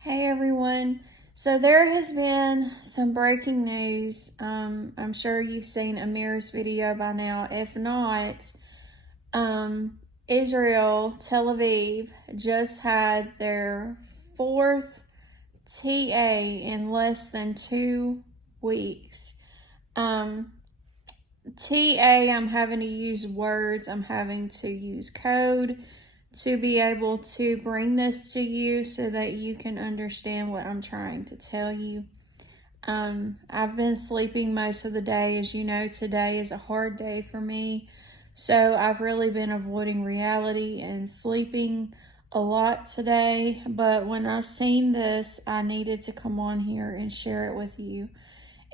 Hey everyone. So there has been some breaking news. I'm sure you've seen Amir's video by now. If not, Israel, Tel Aviv, just had their fourth TA in less than 2 weeks. TA, I'm having to use words, I'm having to use code to be able to bring this to you so that you can understand what I'm trying to tell you. I've been sleeping most of the day. As you know, today is a hard day for me. So I've really been avoiding reality and sleeping a lot today. But when I seen this, I needed to come on here and share it with you.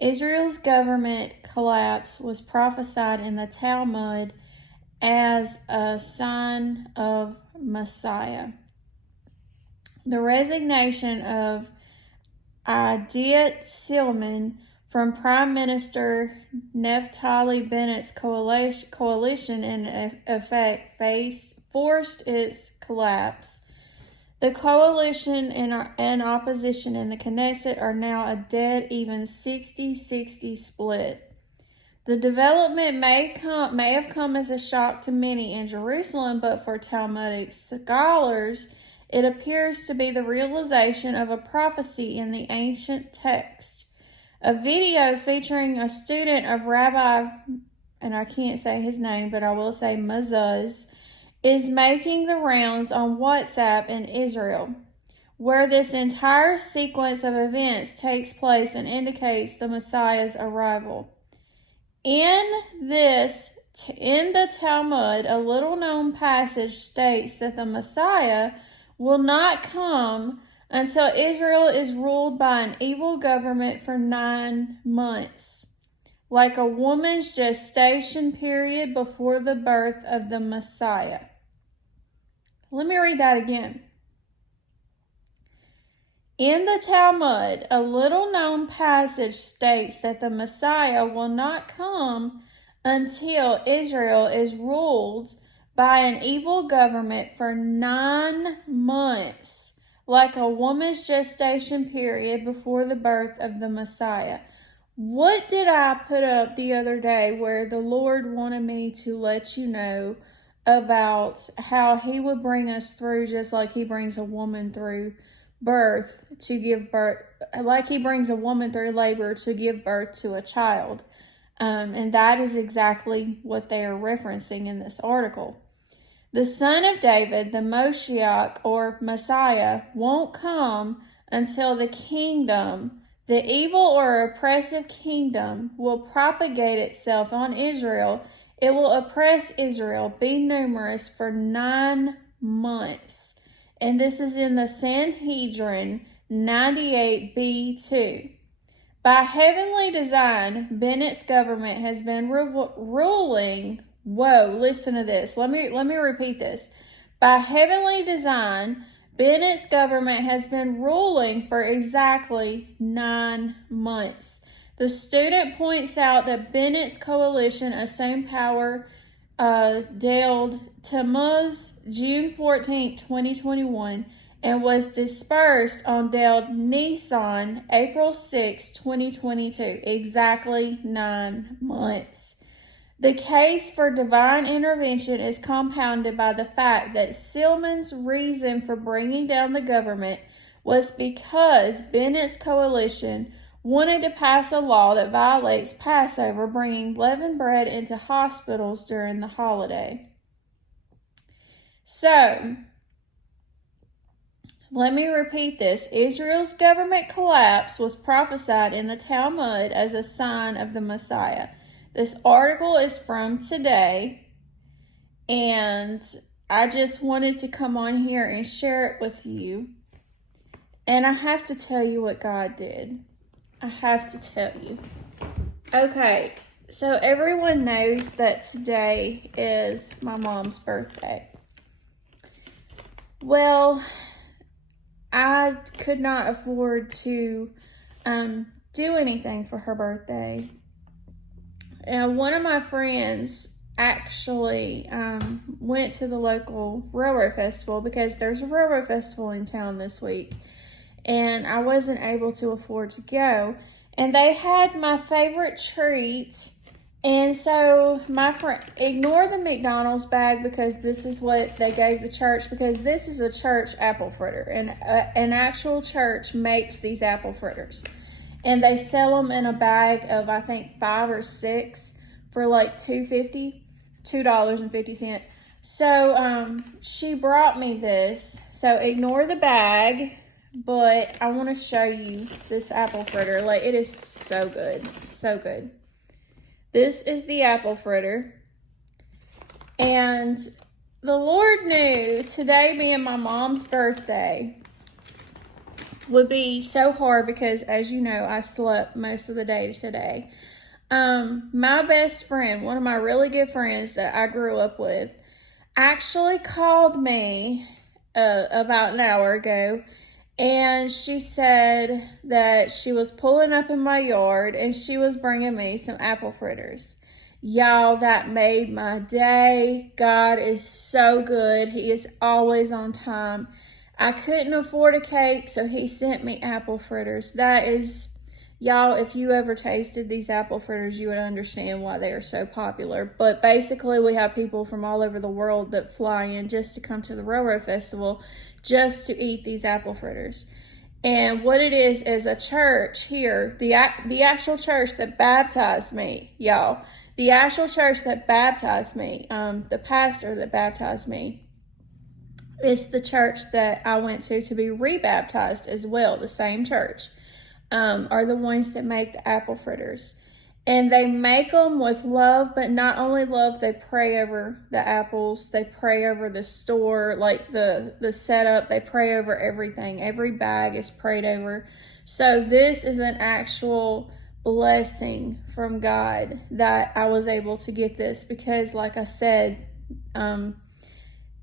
Israel's government collapse was prophesied in the Talmud as a sign of Messiah. The resignation of Idit Silman from Prime Minister Naftali Bennett's coalition in effect forced its collapse. The coalition and opposition in the Knesset are now a dead even 60-60 split. The development may have come as a shock to many in Jerusalem, but for Talmudic scholars, it appears to be the realization of a prophecy in the ancient text. A video featuring a student of Rabbi, and I can't say his name, but I will say MarleySudzz, is making the rounds on WhatsApp in Israel, where this entire sequence of events takes place and indicates the Messiah's arrival. In the Talmud, a little-known passage states that the Messiah will not come until Israel is ruled by an evil government for 9 months, like a woman's gestation period before the birth of the Messiah. Let me read that again. In the Talmud, a little-known passage states that the Messiah will not come until Israel is ruled by an evil government for 9 months, like a woman's gestation period before the birth of the Messiah. What did I put up the other day where the Lord wanted me to let you know about how he would bring us through just like he brings a woman through birth to give birth, like he brings a woman through labor to give birth to a child. And that is exactly what they are referencing in this article. The son of David, the Moshiach or Messiah, won't come until the kingdom, the evil or oppressive kingdom, will propagate itself on Israel. It will oppress Israel, be numerous for 9 months. And this is in the Sanhedrin 98b2. By heavenly design, Bennett's government has been ruling. Whoa, listen to this. Let me repeat this. By heavenly design, Bennett's government has been ruling for exactly 9 months. The student points out that Bennett's coalition assumed power Dale Tammuz, June 14, 2021, and was dispersed on Dale Nisan, April 6, 2022, exactly 9 months. The case for divine intervention is compounded by the fact that Silman's reason for bringing down the government was because Bennett's coalition wanted to pass a law that violates Passover, bringing leavened bread into hospitals during the holiday. So, let me repeat this. Israel's government collapse was prophesied in the Talmud as a sign of the Messiah. This article is from today, and I just wanted to come on here and share it with you. And I have to tell you what God did. I have to tell you. Okay, so everyone knows that today is my mom's birthday. Well, I could not afford to do anything for her birthday. And one of my friends actually went to the local railroad festival because there's a railroad festival in town this week. and I wasn't able to afford to go. And they had my favorite treat. And so my friend, ignore the McDonald's bag because this is what they gave the church, because this is a church apple fritter, and an actual church makes these apple fritters. And they sell them in a bag of, I think, 5 or 6 for like $2.50. So she brought me this. So ignore the bag, but I want to show you this apple fritter. Like, it is so good. So good. This is the apple fritter. And the Lord knew today being my mom's birthday would be so hard because, as you know, I slept most of the day today. My best friend, one of my really good friends that I grew up with, actually called me about an hour ago, and she said that she was pulling up in my yard and she was bringing me some apple fritters. Y'all, that made my day. God is so good. He is always on time. I couldn't afford a cake, so he sent me apple fritters. That is, y'all, if you ever tasted these apple fritters, you would understand why they are so popular. But basically, we have people from all over the world that fly in just to come to the Railroad Festival just to eat these apple fritters. And what it is a church here, the actual church that baptized me, y'all. The actual church that baptized me, the pastor that baptized me, it's the church that I went to be rebaptized as well. The same church are the ones that make the apple fritters. And they make them with love, but not only love, they pray over the apples. They pray over the store, like the setup. They pray over everything. Every bag is prayed over. So this is an actual blessing from God that I was able to get this because, like I said,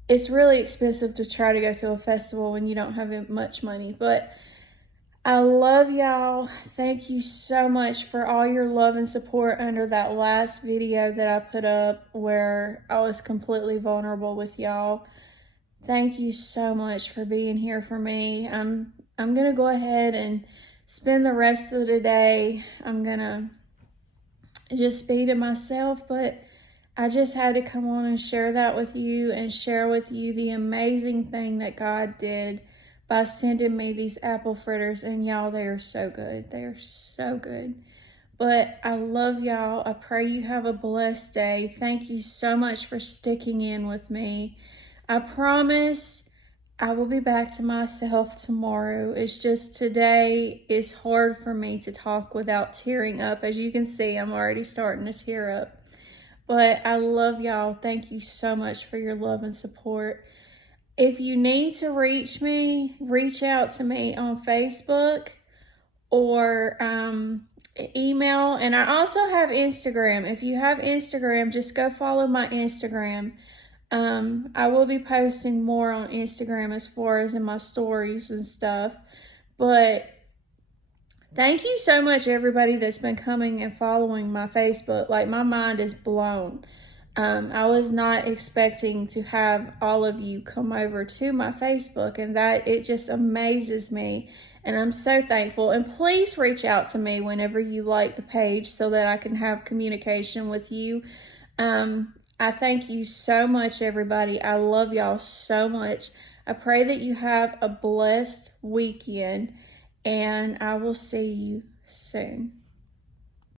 it's really expensive to try to go to a festival when you don't have much money. But I love y'all. Thank you so much for all your love and support under that last video that I put up where I was completely vulnerable with y'all. Thank you so much for being here for me. I'm going to go ahead and spend the rest of the day. I'm going to just be to myself, but I just had to come on and share that with you and share with you the amazing thing that God did by sending me these apple fritters. And y'all, they are so good. They are so good. But I love y'all. I pray you have a blessed day. Thank you so much for sticking in with me. I promise I will be back to myself tomorrow. It's just today is hard for me to talk without tearing up. As you can see, I'm already starting to tear up. But I love y'all. Thank you so much for your love and support. If you need to reach me, reach out to me on Facebook or email. And I also have Instagram. If you have Instagram, just go follow my Instagram. I will be posting more on Instagram as far as in my stories and stuff. But thank you so much, everybody that's been coming and following my Facebook. Like, my mind is blown. I was not expecting to have all of you come over to my Facebook, and that it just amazes me. And I'm so thankful. And please reach out to me whenever you like the page so that I can have communication with you. I thank you so much, everybody. I love y'all so much. I pray that you have a blessed weekend, and I will see you soon.